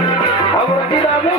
¡Vamos aquí, dame!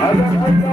হাজার হাজার